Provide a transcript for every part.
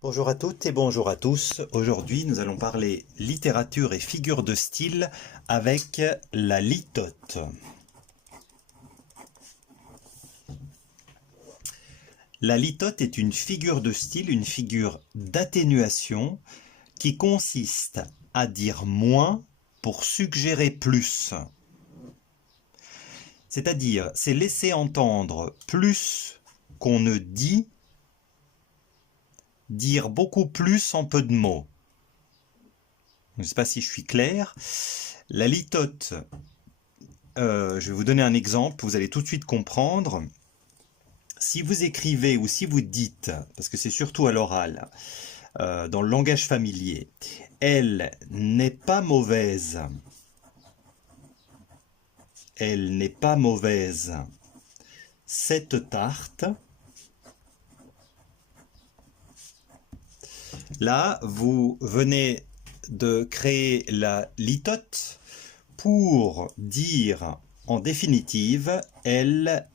Bonjour à toutes et bonjour à tous. Aujourd'hui, nous allons parler littérature et figures de style avec la litote. La litote est une figure de style, une figure d'atténuation qui consiste à dire moins pour suggérer plus. C'est-à-dire, c'est laisser entendre plus qu'on ne dit, dire beaucoup plus en peu de mots. Je ne sais pas si je suis clair. La litote, je vais vous donner un exemple, vous allez tout de suite comprendre. Si vous écrivez ou si vous dites, parce que c'est surtout à l'oral, dans le langage familier, elle n'est pas mauvaise. Elle n'est pas mauvaise. Cette tarte. Là, vous venez de créer la litote pour dire en définitive, elle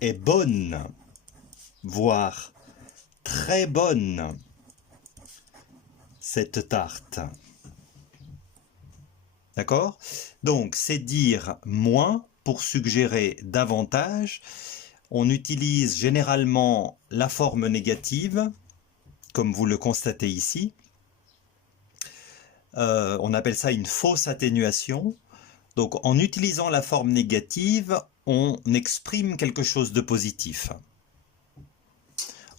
est bonne, voire très bonne, cette tarte. D'accord? Donc, c'est dire moins pour suggérer davantage. On utilise généralement la forme négative, comme vous le constatez ici. On appelle ça une fausse atténuation. Donc, en utilisant la forme négative, on exprime quelque chose de positif.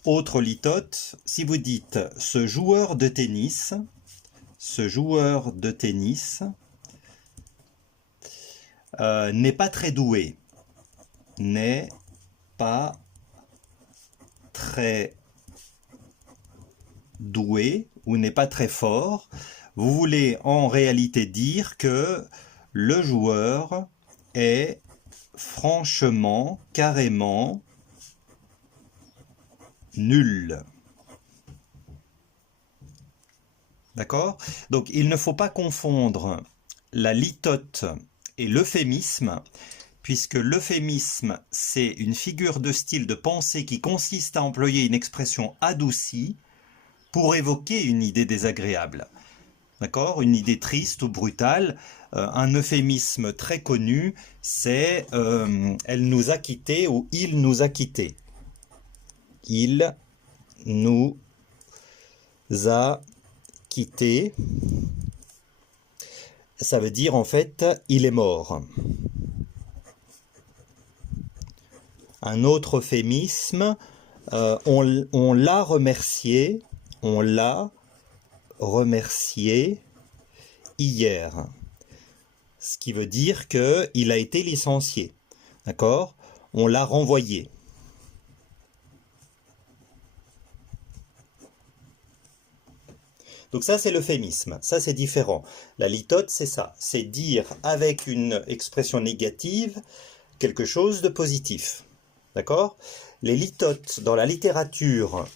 Autre litote, si vous dites « ce joueur de tennis », n'est pas très doué, n'est pas très doué ou n'est pas très fort, vous voulez en réalité dire que le joueur est franchement, carrément nul. D'accord? Donc il ne faut pas confondre la litote et l'euphémisme, puisque l'euphémisme, c'est une figure de style de pensée qui consiste à employer une expression adoucie pour évoquer une idée désagréable. D'accord? Une idée triste ou brutale. Un euphémisme très connu, c'est elle nous a quittés ou il nous a quittés. Il nous a quittés. Ça veut dire en fait, il est mort. Un autre euphémisme, on l'a remercié. On l'a remercié hier. Ce qui veut dire qu'il a été licencié. D'accord? On l'a renvoyé. Donc ça, c'est l'euphémisme. Ça, c'est différent. La litote, c'est ça. C'est dire avec une expression négative quelque chose de positif. D'accord? Les litotes dans la littérature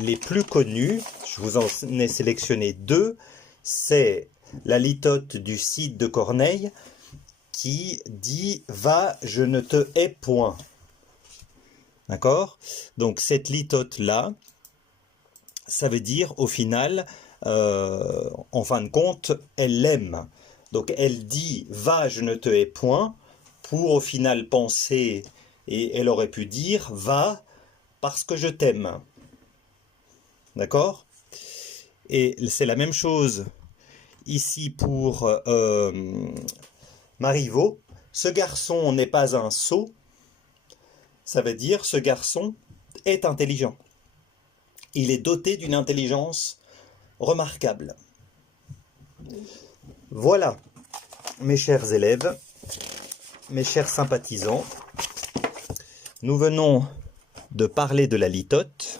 les plus connues, je vous en ai sélectionné deux, c'est la litote du Cid de Corneille qui dit « Va, je ne te hais point ». D'accord? Donc cette litote-là, ça veut dire au final, en fin de compte, elle l'aime. Donc elle dit « Va, je ne te hais point » pour au final penser, et elle aurait pu dire « Va, parce que je t'aime ». D'accord? Et c'est la même chose ici pour Marivaux. Ce garçon n'est pas un sot. Ça veut dire ce garçon est intelligent. Il est doté d'une intelligence remarquable. Voilà, mes chers élèves, mes chers sympathisants. Nous venons de parler de la litote.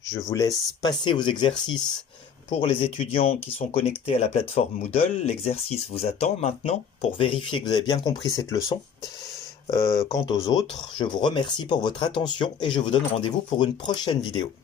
Je vous laisse passer aux exercices pour les étudiants qui sont connectés à la plateforme Moodle. L'exercice vous attend maintenant pour vérifier que vous avez bien compris cette leçon. Quant aux autres, je vous remercie pour votre attention et je vous donne rendez-vous pour une prochaine vidéo.